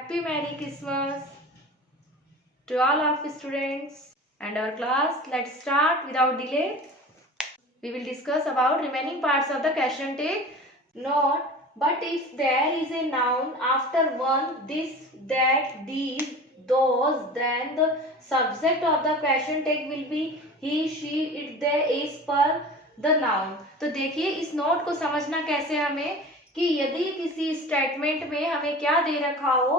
Happy Merry Christmas to all of students and our class. Let's start without delay. We will discuss about remaining parts of the question take. Note, but if there is a noun after one, this, that, these, those, then the subject of the question take will be he, she, it, they, is per the noun. तो देखिए इस note को समझना कैसे हमें कि यदि किसी स्टेटमेंट में हमें क्या दे रखा हो,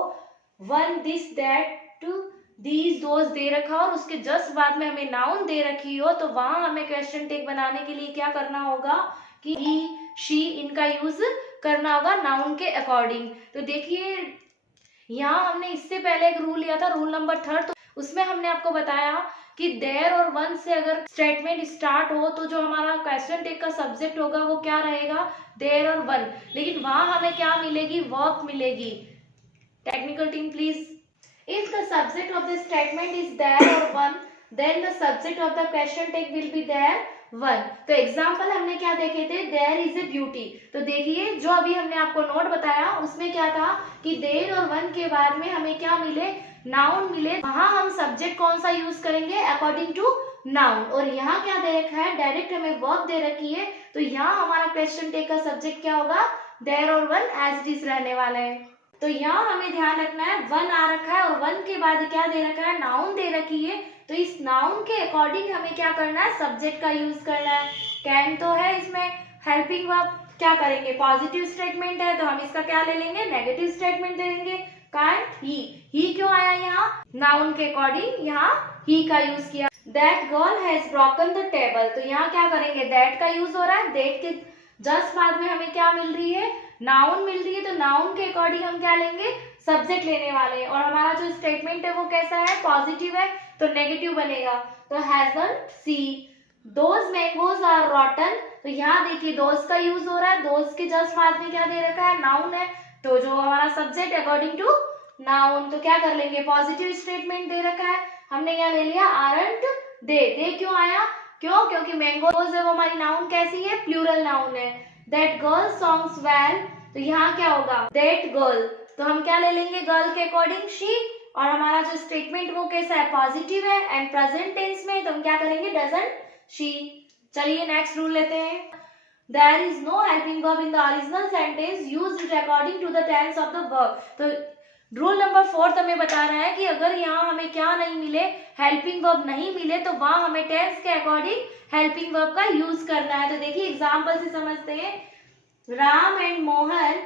one, this, that, these, those दे रखा हो और उसके जस्ट बाद में हमें नाउन दे रखी हो, तो वहां हमें क्वेश्चन टेक बनाने के लिए क्या करना होगा कि ही, शी, इनका यूज करना होगा नाउन के अकॉर्डिंग। तो देखिए यहाँ हमने इससे पहले एक रूल लिया था, रूल नंबर 3, तो उसमें हमने आपको बताया कि देयर और वन से अगर स्टेटमेंट स्टार्ट हो तो जो हमारा क्वेश्चन टेक का सब्जेक्ट होगा वो क्या रहेगा, देयर और वन। लेकिन वहां हमें क्या मिलेगी, वर्ब मिलेगी। Technical team please. If the subject of the statement is there और one, then the subject of the question tag will be there one. तो एग्जाम्पल हमने क्या देखे थे, देयर इज ए ब्यूटी। तो देखिए जो अभी हमने आपको नोट बताया उसमें क्या था कि देयर और वन के बाद में हमें क्या मिले, नाउन मिले। वहां हम सब्जेक्ट कौन सा यूज करेंगे, अकॉर्डिंग टू नाउन। और यहाँ क्या दे रखा है, डायरेक्ट हमें वर्ब दे रखी है, तो यहाँ हमारा क्वेश्चन टेक का सब्जेक्ट क्या होगा, देयर और वन एज इट इज रहने वाला है। तो यहाँ हमें ध्यान रखना है, वन आ रखा है और वन के बाद क्या दे रखा है, नाउन दे रखी है। तो इस नाउन के अकॉर्डिंग हमें क्या करना है, सब्जेक्ट का यूज करना है। कैन तो है इसमें हेल्पिंग वर्ब, क्या करेंगे, पॉजिटिव स्टेटमेंट है तो हम इसका क्या ले लेंगे, नेगेटिव स्टेटमेंट ले लेंगे। कांट, ही क्यों आया यहाँ, नाउन के अकॉर्डिंग यहाँ ही का यूज किया। That girl has broken the table, तो यहाँ क्या करेंगे, दैट का यूज हो रहा है। दैट के जस्ट बाद में हमें क्या मिल रही है, नाउन मिल रही है, तो नाउन के अकॉर्डिंग हम क्या लेंगे, सब्जेक्ट लेने वाले हैं। और हमारा जो स्टेटमेंट है वो कैसा है, पॉजिटिव है, तो नेगेटिव बनेगा। तो hasn't see those mangoes are rotten, तो यहाँ देखिए दोज का यूज हो रहा है, दोज के जस्ट बाद में क्या दे रखा है, नाउन है, तो जो हमारा सब्जेक्ट अकॉर्डिंग टू नाउन, तो क्या कर लेंगे, पॉजिटिव स्टेटमेंट दे रखा है, हमने यहाँ ले लिया आरंट दे क्यों आया, क्यों, क्योंकि मैंगोज है वो हमारी नाउन कैसी है, प्लूरल नाउन है। दैट गर्ल सॉन्ग्स वेल, तो यहाँ क्या होगा, दैट गर्ल, तो हम क्या ले लेंगे, गर्ल के अकॉर्डिंग शी। और हमारा जो स्टेटमेंट वो कैसा है, पॉजिटिव है एंड प्रेजेंट टेंस में, तो हम क्या करेंगे, डजंट शी। चलिए नेक्स्ट रूल लेते हैं। There is no helping verb in the original sentence, use it according to the tense of the verb। तो रूल नंबर 4 हमें बता रहा है कि अगर यहाँ हमें क्या नहीं मिले, हेल्पिंग वर्ब नहीं मिले, तो वहां हमें टेंस के अकॉर्डिंग हेल्पिंग वर्ब का यूज करना है। तो देखिए एग्जाम्पल से समझते हैं। Ram and Mohan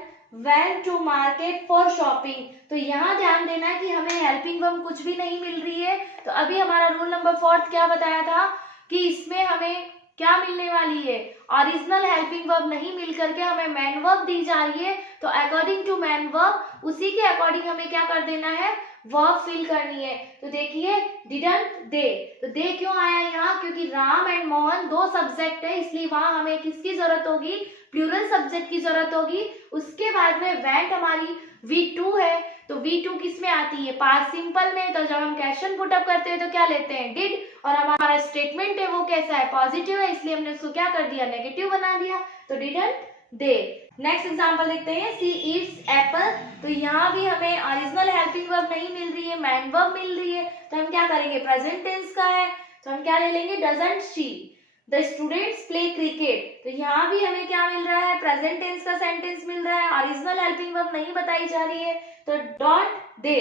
went to market for shopping, तो यहाँ ध्यान देना है कि हमें हेल्पिंग वर्ब कुछ भी नहीं मिल रही है। तो अभी हमारा रूल नंबर 4 क्या बताया था कि इसमें हमें क्या मिलने वाली है, ओरिजिनल हेल्पिंग वर्ब नहीं मिल करके हमें मैन वर्ब दी जा रही है। तो अकॉर्डिंग टू मैन वर्ब उसी के अकॉर्डिंग हमें क्या कर देना है, वर्ब फिल करनी है। तो देखिए डिडंट दे, तो दे क्यों आया यहाँ, क्योंकि राम एंड मोहन दो सब्जेक्ट है, इसलिए वहां हमें किसकी जरूरत होगी, प्लूरल सब्जेक्ट की जरूरत होगी। उसके बाद में वेंट हमारी V2 है, तो V2 किस में आती है, पास्ट सिंपल में। तो जब हम क्वेश्चन पुटअप करते हैं तो क्या लेते हैं, डिड, और हमारा स्टेटमेंट है वो कैसा है, पॉजिटिव है, इसलिए हमने उसको क्या कर दिया, नेगेटिव बना दिया। तो डिडंट दे। नेक्स्ट एग्जांपल देखते हैं, सी ईट्स एप्पल, तो यहाँ भी हमें ओरिजिनल हेल्पिंग वर्ब नहीं मिल रही है, मैन वर्ब मिल रही है, तो हम क्या करेंगे, प्रेजेंट टेंस का है, तो हम क्या ले लेंगे, doesn't she. The students play cricket, तो यहाँ भी हमें क्या मिल रहा है, प्रेजेंट टेंस का सेंटेंस मिल रहा है, ओरिजिनल हेल्पिंग वर्ब नहीं बताई जा रही है, तो डोंट दे।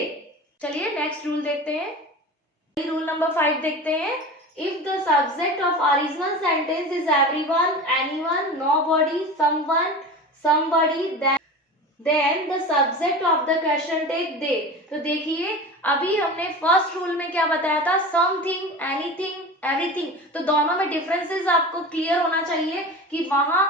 चलिए नेक्स्ट रूल देखते हैं। रूल नंबर 5 देखते हैं। If the subject of original sentence is everyone, anyone, nobody, someone, somebody, then the subject of the question tag they. तो देखिए अभी हमने फर्स्ट रूल में क्या बताया था, समथिंग, एनीथिंग, एवरीथिंग, तो दोनों में डिफरेंसेस आपको क्लियर होना चाहिए कि वहां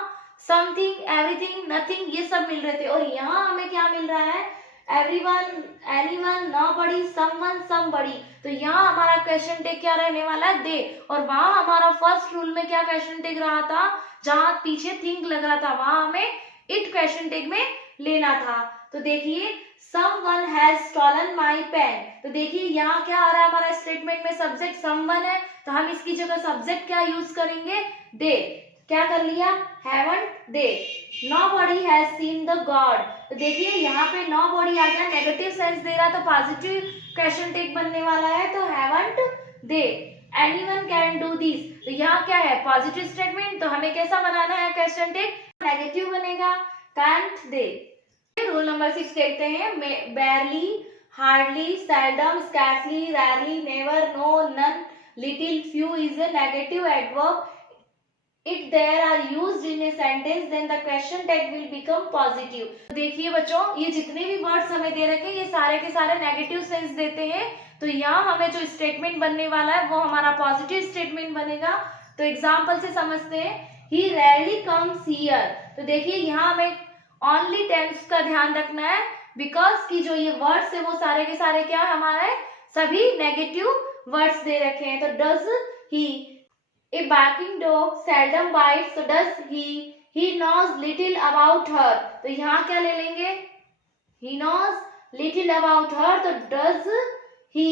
समथिंग, एवरीथिंग, नथिंग ये सब मिल रहे थे, और यहाँ हमें क्या मिल रहा है, everyone, anyone, nobody, someone, somebody. तो यहाँ हमारा क्वेश्चन टेक क्या रहने वाला है, दे, और वहां हमारा फर्स्ट रूल में क्या क्वेश्चन टेक रहा था, जहां पीछे थिंक लग रहा था वहां हमें इट क्वेश्चन टेक में लेना था। तो देखिए someone has stolen my pen, तो देखिए यहाँ क्या आ रहा है, हमारा स्टेटमेंट में सब्जेक्ट someone है, तो हम इसकी जगह सब्जेक्ट क्या यूज करेंगे, दे। क्या कर लिया, haven't they, nobody has seen the god। तो देखिए यहाँ पे nobody आ गया, नेगेटिव सेंस दे रहा, तो पॉजिटिव क्वेश्चन टेक बनने वाला है, तो haven't they, anyone can do this। तो यहाँ क्या है, पॉजिटिव स्टेटमेंट, तो हमें कैसा बनाना है क्वेश्चन टेक, नेगेटिव बनेगा, can't they। रूल नंबर 6 देखते हैं, barely, hardly, seldom, scarcely, rarely, never, no, none, little, few is a negative adverb. If there are used in a sentence, then the question tag will become positive। तो देखिए बच्चों, ये जितने भी words हमें दे रखे हैं, ये सारे के सारे नेगेटिव सेंस देते हैं, तो यहाँ हमें जो स्टेटमेंट बनने वाला है वो हमारा पॉजिटिव स्टेटमेंट बनेगा। तो एग्जाम्पल से समझते हैं, he rarely comes here। तो देखिए यहाँ हमें ओनली टेंस का ध्यान रखना है, बिकॉज की जो ये वर्ड्स है वो सारे के सारे क्या हमारे सभी नेगेटिव वर्ड्स दे रखे हैं। तो does he, a barking dog seldom bites, so does he knows little about her। तो यहाँ क्या ले लेंगे, he knows little about her, तो does he,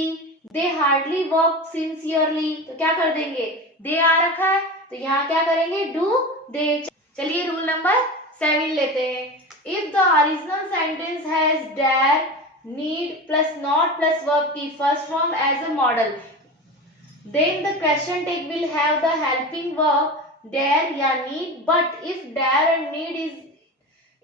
they hardly walk sincerely, तो क्या कर देंगे, they आ रखा है, तो यहाँ क्या करेंगे, do they। चलिए रूल नंबर 7 लेते हैं, if the original sentence has dare, need plus not plus verb की first form as a model, then the question tag will have the helping verb dare या need, but if dare and need is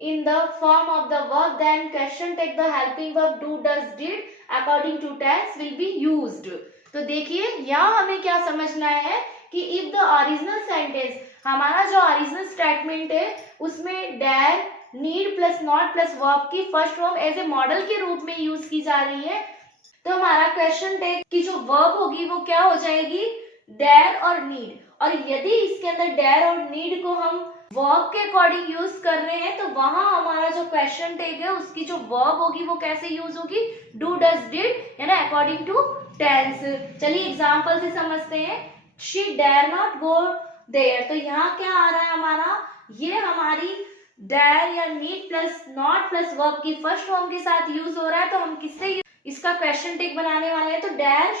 in the form of the verb, then question tag the helping verb do, does, did according to tense will be used। तो देखिए यहाँ हमें क्या समझना है कि if the original sentence, हमारा जो ओरिजिनल स्टेटमेंट है उसमें dare, need plus not plus verb की first form as a modal के रूप में यूज की जा रही है, तो हमारा क्वेश्चन टैग की जो वर्ब होगी वो क्या हो जाएगी, डेयर और नीड। और यदि इसके अंदर डेयर और नीड को हम वर्ब के अकॉर्डिंग यूज कर रहे हैं, तो वहां हमारा जो क्वेश्चन टैग है उसकी जो वर्ब होगी वो कैसे यूज होगी, डू, डज, डिड, यानी अकॉर्डिंग टू टेंस। चलिए एग्जांपल से समझते हैं, she dare not go there. तो यहाँ क्या आ रहा है हमारा, ये हमारी डेयर या need plus not plus verb की फर्स्ट फॉर्म के साथ यूज हो रहा है, तो हम किससे इसका क्वेश्चन टेक बनाने वाले हैं, तो dare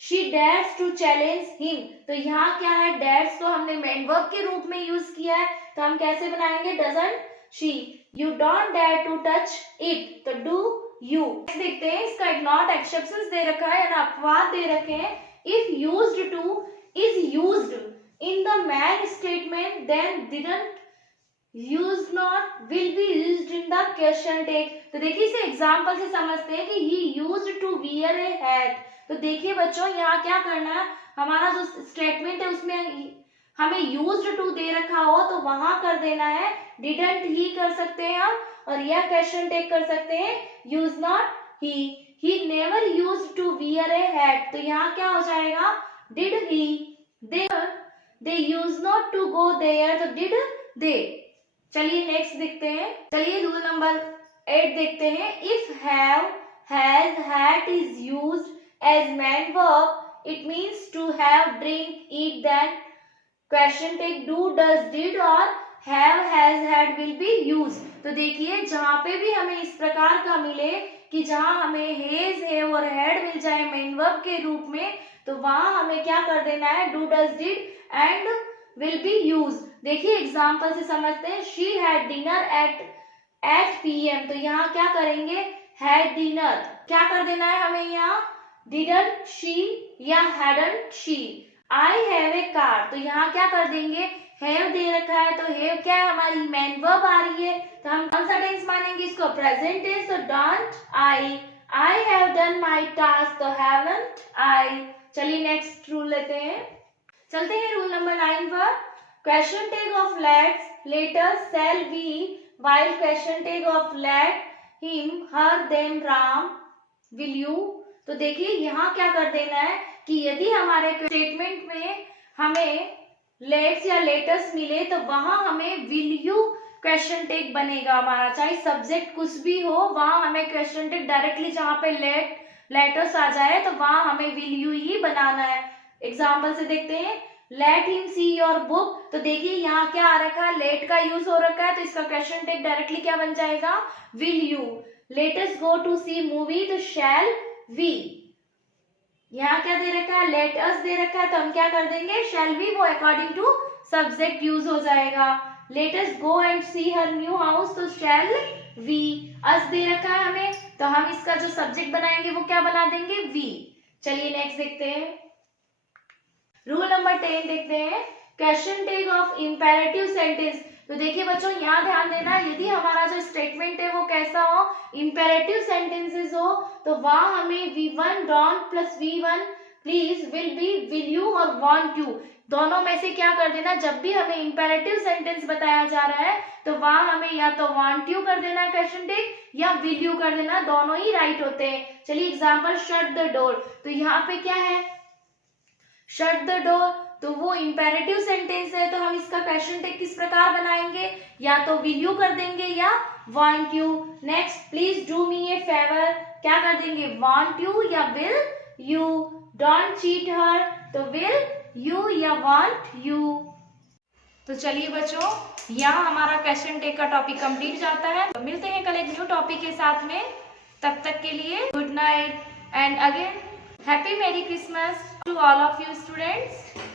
she dares to challenge him. तो यहाँ क्या है, डेयर्स को हमने मेन वर्ब के रूप में यूज किया है, तो हम कैसे बनाएंगे, doesn't she, you don't dare to touch it, तो डू यू। देखते हैं, इसका एक नॉट एक्सेप्शंस दे रखा है, यानी अपवाद दे रखे हैं, if used to is used in the main statement, then didn't, use not will be used in the question tag। तो देखिए इसे एग्जांपल से समझते हैं कि he used to wear a hat। तो देखिए बच्चों यहाँ क्या करना है, हमारा जो स्टेटमेंट है उसमें हमें used to दे रखा हो तो वहां कर देना है didn't he कर सकते हैं हम, और यह क्वेश्चन टेक कर सकते हैं use not he never used to wear a hat। तो यहाँ क्या हो जाएगा, did he, they used not to go there, तो did they। चलिए नेक्स्ट देखते हैं, चलिए रूल नंबर 8 देखते हैं, if have, has, had is used as main verb, it means to have, drink, eat, that, question tag do, does, did और have, has, had will be used. तो देखिए जहां पे भी हमें इस प्रकार का मिले कि जहां हमें हैज, हैव और हैड मिल जाए मेन वर्ब के रूप में, तो वहां हमें क्या कर देना है, do, does, did and will be used। देखिए एग्जाम्पल से समझते हैं, she had dinner at PM। तो यहाँ क्या करेंगे, had dinner, क्या कर देना है हमें यहाँ, didn't she या hadn't she। I have a car, तो यहाँ क्या कर देंगे, have दे रखा है, तो have क्या है हमारी मेन वर्ब आ रही है, तो हम कौन सा टेंस मानेंगे इसको, प्रेजेंट टेंस। तो don't I have done my task, तो haven't I। चलिए नेक्स्ट रूल लेते हैं, चलते हैं रूल नंबर 9 पर, question tag of letters shall be while question tag of let, him, her, them, Ram, will you। तो देखिए यहाँ क्या कर देना है कि यदि हमारे स्टेटमेंट में हमें लेट्स या लेटर्स मिले, तो वहां हमें will you क्वेश्चन टैग बनेगा हमारा, चाहे सब्जेक्ट कुछ भी हो, वहां हमें क्वेश्चन टैग डायरेक्टली जहां पे लेटर्स आ जाए तो वहां हमें will you ही बनाना है। एग्जाम्पल से देखते हैं, let him see your book. तो देखिए यहाँ क्या आ रखा है, लेट का यूज हो रखा है, तो इसका क्वेश्चन टेक डायरेक्टली क्या बन जाएगा, will you. Let us go to see movie, तो शैल वी। यहाँ क्या दे रखा है, लेट अस दे रखा है, तो हम क्या कर देंगे, शैल वी, वो अकॉर्डिंग टू सब्जेक्ट यूज हो जाएगा। Let us go and see her new house, तो शैल वी। अस दे रखा है हमें, तो हम इसका जो सब्जेक्ट बनाएंगे वो क्या बना देंगे, वी। चलिए नेक्स्ट देखते हैं। रूल नंबर 10 देखते हैं, question tag of imperative sentence. तो देखिए बच्चों, यहाँ ध्यान देना, यदि हमारा जो स्टेटमेंट है वो कैसा हो, इंपेरेटिव सेंटेंसेस हो, तो वहां हमें V1 don't plus V1 please, will be, will you और वांट यू, दोनों में से क्या कर देना, जब भी हमें इंपेरेटिव सेंटेंस बताया जा रहा है तो वहां हमें या तो वांट यू कर देना क्वेश्चन टैग या विल यू कर देना, दोनों ही राइट होते हैं। चलिए एग्जाम्पल, शट द डोर, तो यहाँ पे क्या है, शट द डोर, तो वो इंपेरेटिव सेंटेंस है, तो हम इसका क्वेश्चन टैग किस प्रकार बनाएंगे, या तो विल यू कर देंगे या want you. Next, please do me A favour, क्या कर देंगे, वांट यू या विल यू। डोंट चीट हर, तो विल यू या वांट यू। तो चलिए बच्चों, यहाँ हमारा क्वेश्चन टैग का टॉपिक कंप्लीट जाता है। तो मिलते हैं कल एक न्यू टॉपिक के साथ में, तब तक के लिए good night and again happy मेरी Christmas to all of you students.